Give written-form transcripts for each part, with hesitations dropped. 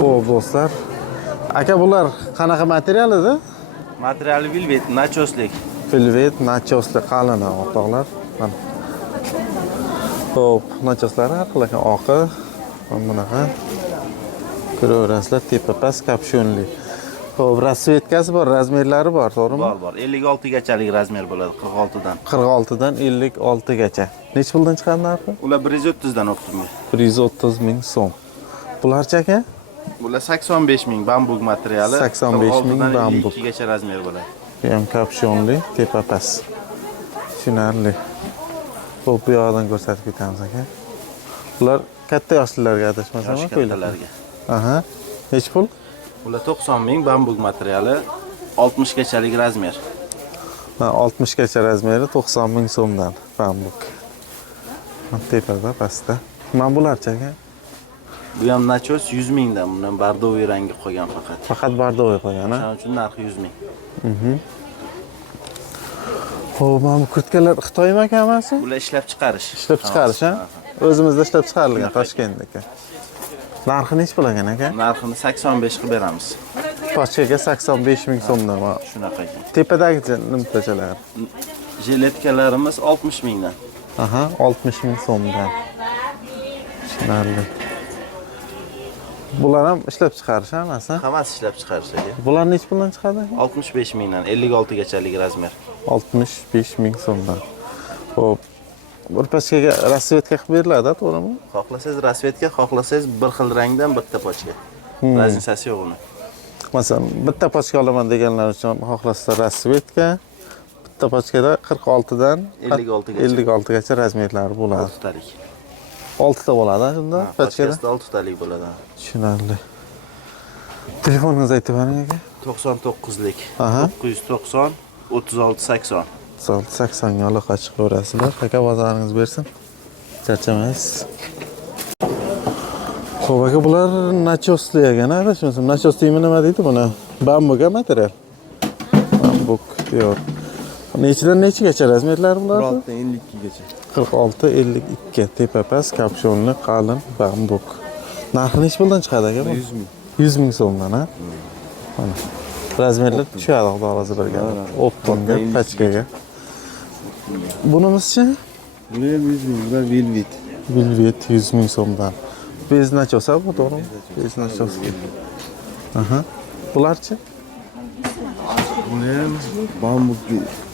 Xo'p, do'stlar. Aka, bular qanaqa material edi? Materiali velvet, nachoslik. Velvet, nachosli qalin o'rtoqlar. Mana. Xo'p, nachoslari har xil ekan, oqi, mana bunaqa. Ko'raverasizlar, tepa past kapshonli. Xo'p, rasvetkasi bor, razmerlari bor, to'g'rimi? Bor. 56 gachalik razmer bo'ladi, 46 dan. 46 dan 56 gacha. Necha puldan chiqadi narxi? Ular 130 dan o'qitdim. 130 ming so'm. Bularchi aka? Bular 85 ming bambuk materiali. 85 ming bambuk. 52 gacha razmer bo'ladi. Bu ham kapshonli, tepa past. Tushunarli. Xo'p, bu yoqdan ko'rsatib ketamiz aka. Bular katta yoshlilarga adashmasam, Kattalarga. Aha. Necha pul? Bular 90 ming bambuk materiali, 60 gachalik razmer. 60 gacha razmeri 90 ming so'mdan bambuk. Tepada, pastda. Mana bularchi aka? Bu ham nachos 100 mingdan, bundan bardoviy rangi qolgan faqat. Faqat bardoviy qolgan, ha? Shuning uchun narxi 100 ming. Xo'p, mana bu kurtkalar Xitoymi aka hammasi? Bular ishlab chiqarish. Ishlab chiqarish, ha? O'zimizda ishlab chiqarilgan Toshkentda aka. Narxi necha bo'lagan aka? Narxini 85 qilib beramiz. Pochkaga 85 ming so'mdan. Shunaqa ekan. Tepadagi nimachalar? Jiletkalarimiz 60 mingdan. Aha, 60 ming so'mdan. Tushunarli. Bular ham ishlab chiqarish hammasi? Hammasi ishlab chiqarish aka. Bular necha puldan chiqadi? 65 mingdan, 56 gachalik razmer. 65 ming so'mdan. Xo'p. Bir pochkaga rasvetka qilib beriladi, to'g'rimi? Xohlasangiz rasvetka, xohlasangiz bir xil rangdan bitta pochka. Razницasi yo'q uni. Masalan, bitta pochka olaman deganlar uchun xohlasa rasvetka, bitta pochkada 46 dan 56 gacha razmerlari bo'ladi. 6 talik. 6 ta bo'ladi shunda pochkada. 6 talik bo'ladi. Tushunarli. Telefoningizni aytib bering aka. 99lik. 990 36 80. 80 ga aloqa chiqaverasizlar. Aka, bozoringiz bersin. Charchamaysiz. Xo'p aka, bular nachosli ekan, adashmasam. Nachos deymi nima deydi buni? Bambuk material. Bambuk, yo'q. Nechidan nechigacha razmerlari bular? 46 dan 52 gacha. 46 52 tepa past kapshonli qalin bambuk. Narxi necha puldan chiqadi aka bu? 100 ming. 100 ming so'mdan, ha? Mana. Razmerlar tushadi, xudo xolasa bergan. Optonga, pachkaga. Bunimizchi? Bular 100 ming, bular velvet. Velvet 100 ming so'mdan. Bez nachos bu, to'g'rimi? Bez nachos. Aha. Bularchi? Bular bambuk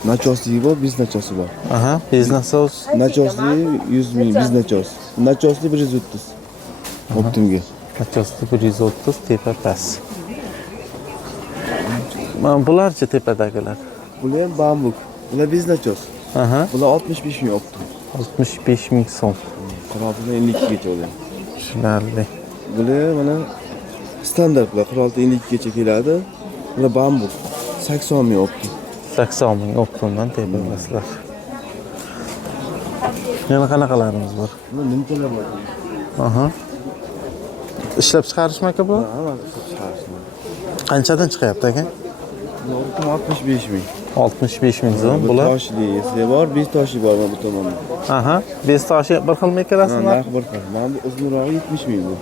nachosli bor, biz nachosi bor. Aha, bez nachos. Nachosli 100 ming, biz nachos. Nachosli 130. Optimga. Nachosli 130 tepa past. Mana bularchi tepadagilar. Bular ham bambuk. Bular biz nachos. Aha. Bular 65 ming optim. 65 ming so'm. Qirolda 52 gacha bo'ladi. Tushunarli. Bular mana standart bular 46 52 gacha keladi. Bular bambuk 80 ming optim. 80 ming optimdan tepasizlar. Yana qanaqalarimiz bor? Bular nimchalar bor. Aha. Ishlab chiqarishmi aka bu? Hammasi ishlab chiqarishmi. Qanchadan chiqyapti aka? Bular 65 ming. 65 ming so'm bular. Toshli bor, biz toshi bor mana bu tomonda. Aha, bez toshi bir xilmi kirasizlar? Narx bir xil. Mana bu uzunrog'i 70 ming bu.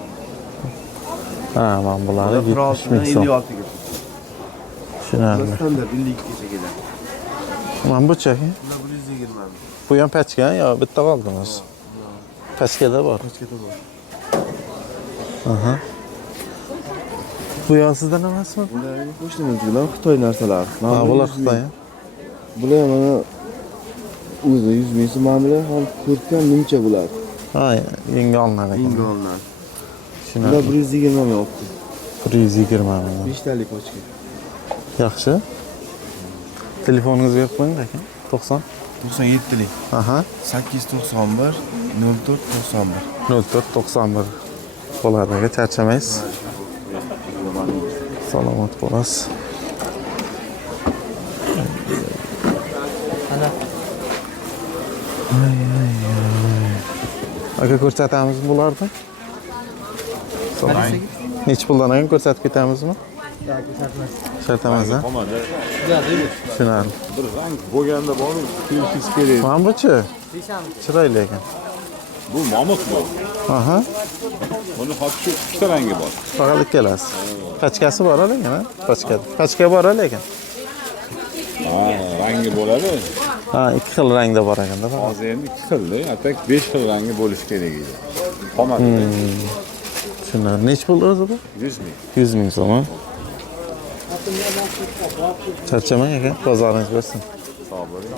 Ha, mana bular 70 ming so'm. 56 ga. Tushunarli. Standart 52 gacha keladi. Mana bu chaki. Bular 120 ming. Bu ham pachka yo bitta qoldimiz? Pachkada bor. Pachkada bor. Aha. Bu ham sizdan emasmi? Bular qo'shnilar, Xitoy narsalar. Ha, bular Xitoy. Bular mana o'zi 100 ming so'm bular ham ko'rkam nimcha bular. Ha, yengil olinadi ekan. Yengil olinadi. Tushunarli. Bular 120 ming opti. 120 ming. 5 talik pochka. Yaxshi. Telefoningizga berib qo'ying aka. 90 97 lik. Aha. 891 0491. 0491 bo'ladi aka, charchamaysiz. Salomat bo'lasiz. Aka, ko'rsatamizmi bularni? Necha puldan ekan ko'rsatib ketamizmi? Ko'rsatamiz, ha? Tushunarli. Bir rang bo'lganda bormi? Filtr kerak. Mana buchi? Chiroyli ekan. Bu mamut bu. Aha. Buni hozir shu ikkita rangi bor. Faqat ikkalasi. Qachkasi bor lekin, ha? Qachka bor lekin. Ha, rangi bo'ladi. Ha, ikki xil rangda bor ekanda. Hozir endi 2 xilda, atak 5 xil rangi bo'lishi kerak edi. Qolmadi. Tushunarli. Nech pul o'zi bu? 100 ming. 100 ming so'm. Charchamang aka, bozoringiz bo'lsin. Sog' bo'ling.